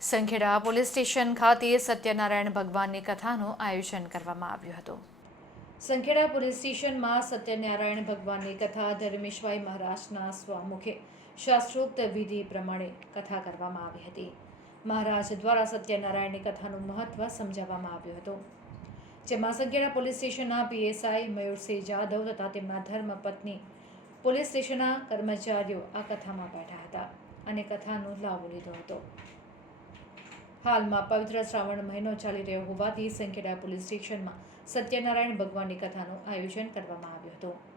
Sankheda police station ખાતે સત્યનારાયણ ભગવાનની કથાનું આયોજન કરવામાં આવ્યું હતું. સંખેડા પોલીસ સ્ટેશનમાં સત્યનારાયણ ભગવાનની કથા ધર્મેશભાઈ મહારાજના સ્વામુખે શાસ્ત્રોક્ત વિધિ પ્રમાણે કથા કરવામાં આવી હતી. મહારાજ દ્વારા સત્યનારાયણની કથાનું મહત્વ સમજાવવામાં આવ્યું હતું. જેમાં સંખેડા પોલીસ સ્ટેશનના પીએસઆઈ મયુરસિંહ જાદવ તથા તેમના ધર્મપત્ની પોલીસ સ્ટેશનના કર્મચારીઓ આ કથામાં બેઠા હતા અને કથાનો લાભ લીધો હતો. હાલમાં પવિત્ર શ્રાવણ મહિનો ચાલી રહ્યો હોવાથી સંખેડા પોલીસ સ્ટેશનમાં સત્યનારાયણ ભગવાનની કથાનું આયોજન કરવામાં આવ્યું હતું.